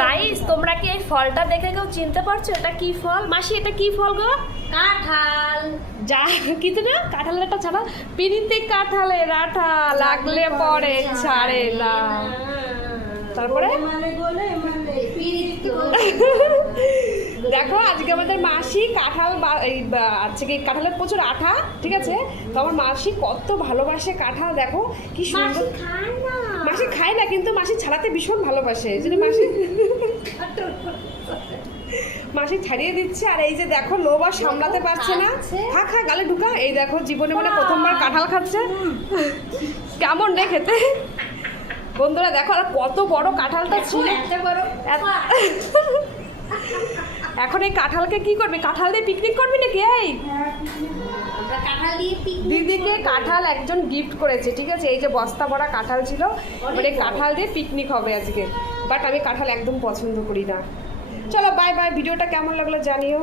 Guys তোমরা কি এই ফলটা দেখে কেউ চিনতে পারছো? এটা কি ফল মাসি? এটা কি ফল গো? কাঁঠাল। যা কিন্তু না, কাঁঠালেরটা ছাড়া পিরিতে কাঁঠালের আঠা লাগলে পরে ছাড়ে না। তারপরে দেখো আজকে আমাদের মাসি কাঁঠাল আজকে কি কাঁঠালের প্রচুর আঠা, ঠিক আছে? তো আমার মাসি কত ভালোবাসে কাঁঠাল, দেখো কি সুন্দর। মাসি খায় না কিন্তু মাসি ছাড়াতে ভীষণ ভালোবাসে, যদি মাসি ছাড়িয়ে দিচ্ছে। আর এই যে দেখো লোভ আর সামলাতে পারছে না, খা খা গালে ঢুকা। এই দেখো জীবনে মানে প্রথমবার কাঁঠাল খাচ্ছে, কেমন রে খেতে বন্ধুরা? দেখো আর কত বড় কাঁঠালটা ছিল। এখন এই কাঁঠালকে কি করবি? কাঁঠাল দিয়ে পিকনিক করবি নাকি? এই দিদিকে কাঁঠাল একজন গিফট করেছে, ঠিক আছে? এই যে বস্তা ভরা কাঁঠাল ছিল, মানে কাঁঠাল দিয়ে পিকনিক হবে আজকে। বাট আমি কাঁঠাল একদম পছন্দ করি না। চলো বাই বাই, ভিডিওটা কেমন লাগলো জানিও।